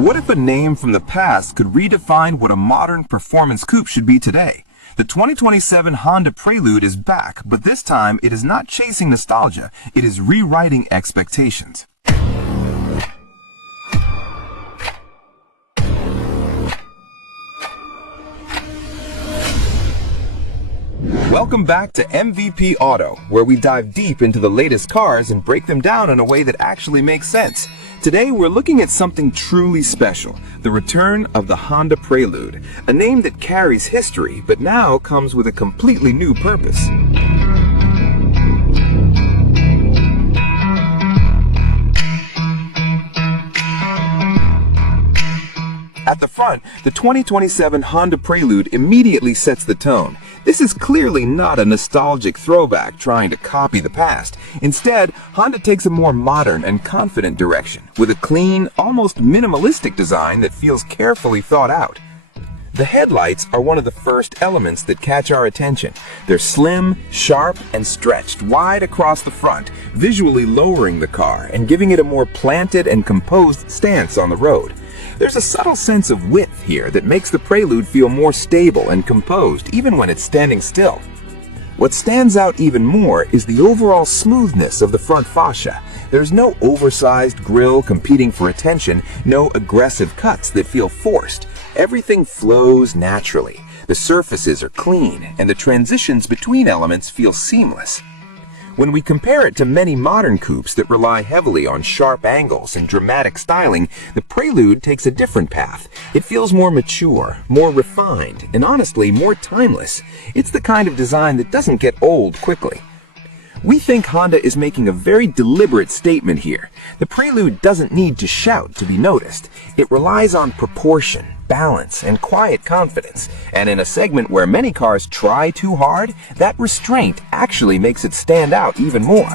What if a name from the past could redefine what a modern performance coupe should be today? The 2027 Honda Prelude is back, but this time it is not chasing nostalgia, it is rewriting expectations. Welcome back to MVP Auto, where we dive deep into the latest cars and break them down in a way that actually makes sense. Today we're looking at something truly special, the return of the Honda Prelude, a name that carries history but now comes with a completely new purpose. At the front, the 2027 Honda Prelude immediately sets the tone. This is clearly not a nostalgic throwback trying to copy the past. Instead, Honda takes a more modern and confident direction, with a clean, almost minimalistic design that feels carefully thought out. The headlights are one of the first elements that catch our attention. They're slim, sharp, and stretched wide across the front, visually lowering the car and giving it a more planted and composed stance on the road. There's a subtle sense of width here that makes the Prelude feel more stable and composed even when it's standing still. What stands out even more is the overall smoothness of the front fascia. There's no oversized grille competing for attention, no aggressive cuts that feel forced. Everything flows naturally. The surfaces are clean, and the transitions between elements feel seamless. When we compare it to many modern coupes that rely heavily on sharp angles and dramatic styling, the Prelude takes a different path. It feels more mature, more refined, and honestly more timeless. It's the kind of design that doesn't get old quickly. We think Honda is making a very deliberate statement here. The Prelude doesn't need to shout to be noticed. It relies on proportion, balance, and quiet confidence. And in a segment where many cars try too hard, that restraint actually makes it stand out even more.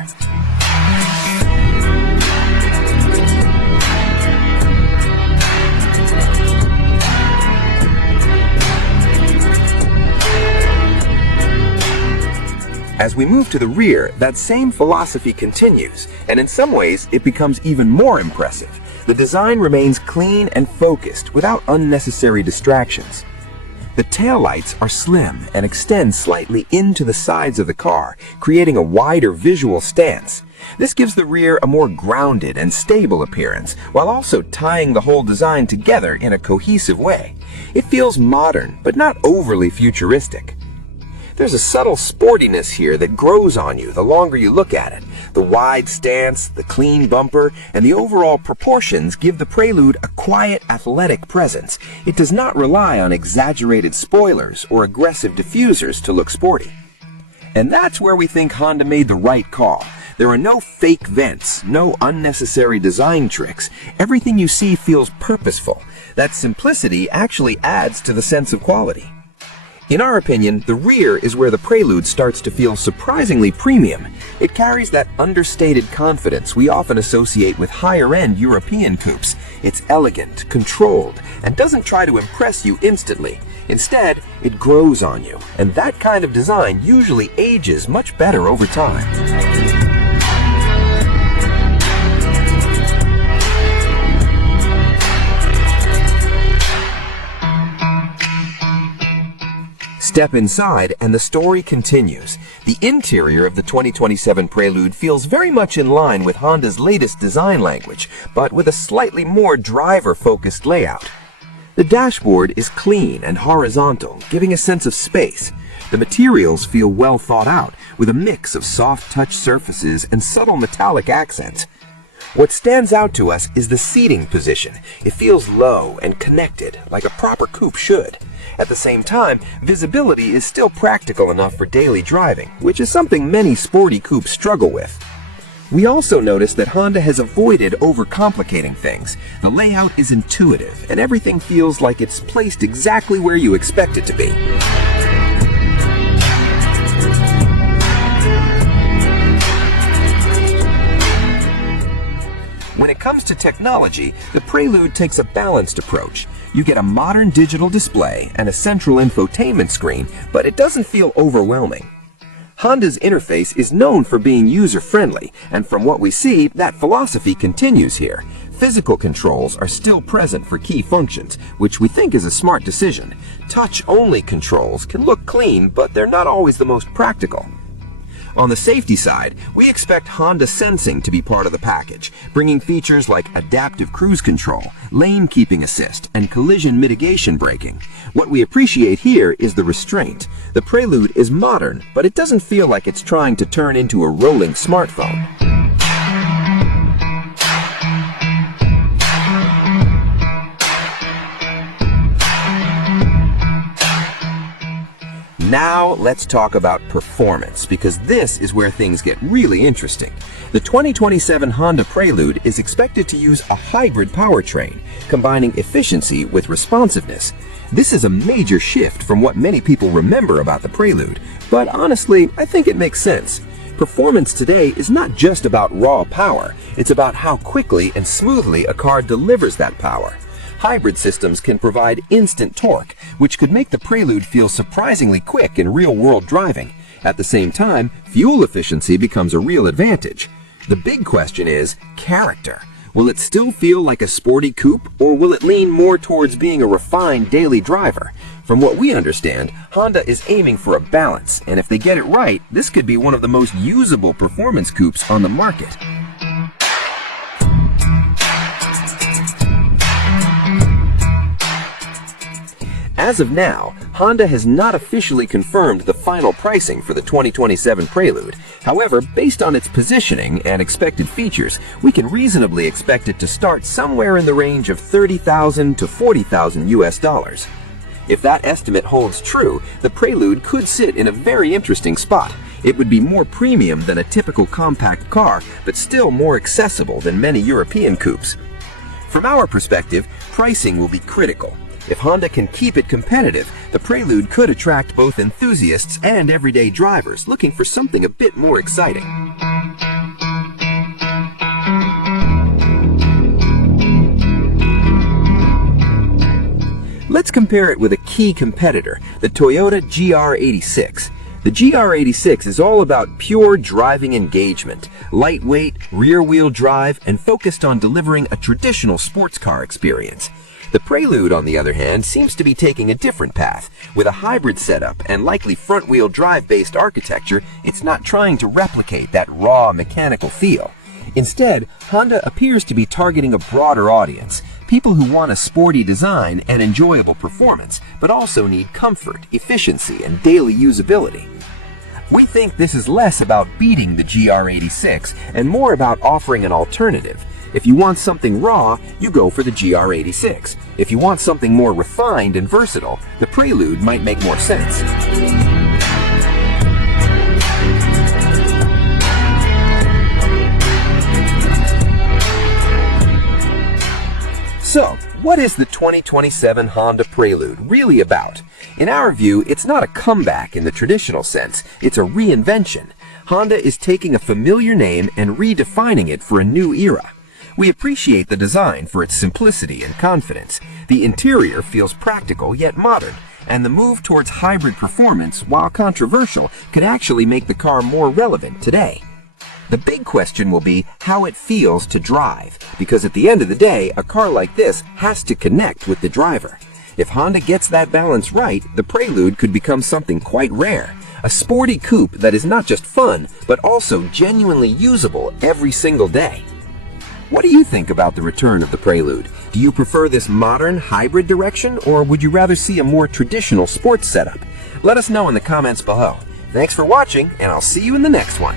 As we move to the rear, that same philosophy continues, and in some ways it becomes even more impressive. The design remains clean and focused without unnecessary distractions. The taillights are slim and extend slightly into the sides of the car, creating a wider visual stance. This gives the rear a more grounded and stable appearance, while also tying the whole design together in a cohesive way. It feels modern, but not overly futuristic. There's a subtle sportiness here that grows on you the longer you look at it. The wide stance, the clean bumper, and the overall proportions give the Prelude a quiet, athletic presence. It does not rely on exaggerated spoilers or aggressive diffusers to look sporty. And that's where we think Honda made the right call. There are no fake vents, no unnecessary design tricks. Everything you see feels purposeful. That simplicity actually adds to the sense of quality. In our opinion, the rear is where the Prelude starts to feel surprisingly premium. It carries that understated confidence we often associate with higher-end European coupes. It's elegant, controlled, and doesn't try to impress you instantly. Instead, it grows on you, and that kind of design usually ages much better over time. Step inside and the story continues. The interior of the 2027 Prelude feels very much in line with Honda's latest design language, but with a slightly more driver-focused layout. The dashboard is clean and horizontal, giving a sense of space. The materials feel well thought out, with a mix of soft-touch surfaces and subtle metallic accents. What stands out to us is the seating position. It feels low and connected, like a proper coupe should. At the same time, visibility is still practical enough for daily driving, which is something many sporty coupes struggle with. We also notice that Honda has avoided overcomplicating things. The layout is intuitive, and everything feels like it's placed exactly where you expect it to be. When it comes to technology, the Prelude takes a balanced approach. You get a modern digital display and a central infotainment screen, but it doesn't feel overwhelming. Honda's interface is known for being user-friendly, and from what we see, that philosophy continues here. Physical controls are still present for key functions, which we think is a smart decision. Touch-only controls can look clean, but they're not always the most practical. On the safety side, we expect Honda Sensing to be part of the package, bringing features like adaptive cruise control, lane keeping assist, and collision mitigation braking. What we appreciate here is the restraint. The Prelude is modern, but it doesn't feel like it's trying to turn into a rolling smartphone. Now let's talk about performance, because this is where things get really interesting. The 2027 Honda Prelude is expected to use a hybrid powertrain, combining efficiency with responsiveness. This is a major shift from what many people remember about the Prelude, but honestly, I think it makes sense. Performance today is not just about raw power, it's about how quickly and smoothly a car delivers that power. Hybrid systems can provide instant torque, which could make the Prelude feel surprisingly quick in real-world driving. At the same time, fuel efficiency becomes a real advantage. The big question is character. Will it still feel like a sporty coupe, or will it lean more towards being a refined daily driver? From what we understand, Honda is aiming for a balance, and if they get it right, this could be one of the most usable performance coupes on the market. As of now, Honda has not officially confirmed the final pricing for the 2027 Prelude. However, based on its positioning and expected features, we can reasonably expect it to start somewhere in the range of $30,000 to $40,000 US. If that estimate holds true, the Prelude could sit in a very interesting spot. It would be more premium than a typical compact car, but still more accessible than many European coupes. From our perspective, pricing will be critical. If Honda can keep it competitive, the Prelude could attract both enthusiasts and everyday drivers looking for something a bit more exciting. Let's compare it with a key competitor, the Toyota GR86. The GR86 is all about pure driving engagement, lightweight, rear-wheel drive, and focused on delivering a traditional sports car experience. The Prelude, on the other hand, seems to be taking a different path. With a hybrid setup and likely front-wheel drive-based architecture, it's not trying to replicate that raw mechanical feel. Instead, Honda appears to be targeting a broader audience, people who want a sporty design and enjoyable performance, but also need comfort, efficiency, and daily usability. We think this is less about beating the GR86 and more about offering an alternative. If you want something raw, you go for the GR86. If you want something more refined and versatile, the Prelude might make more sense. So, what is the 2027 Honda Prelude really about? In our view, it's not a comeback in the traditional sense, it's a reinvention. Honda is taking a familiar name and redefining it for a new era. We appreciate the design for its simplicity and confidence. The interior feels practical yet modern, and the move towards hybrid performance, while controversial, could actually make the car more relevant today. The big question will be how it feels to drive, because at the end of the day, a car like this has to connect with the driver. If Honda gets that balance right, the Prelude could become something quite rare. A sporty coupe that is not just fun, but also genuinely usable every single day. What do you think about the return of the Prelude? Do you prefer this modern hybrid direction, or would you rather see a more traditional sports setup? Let us know in the comments below. Thanks for watching, and I'll see you in the next one.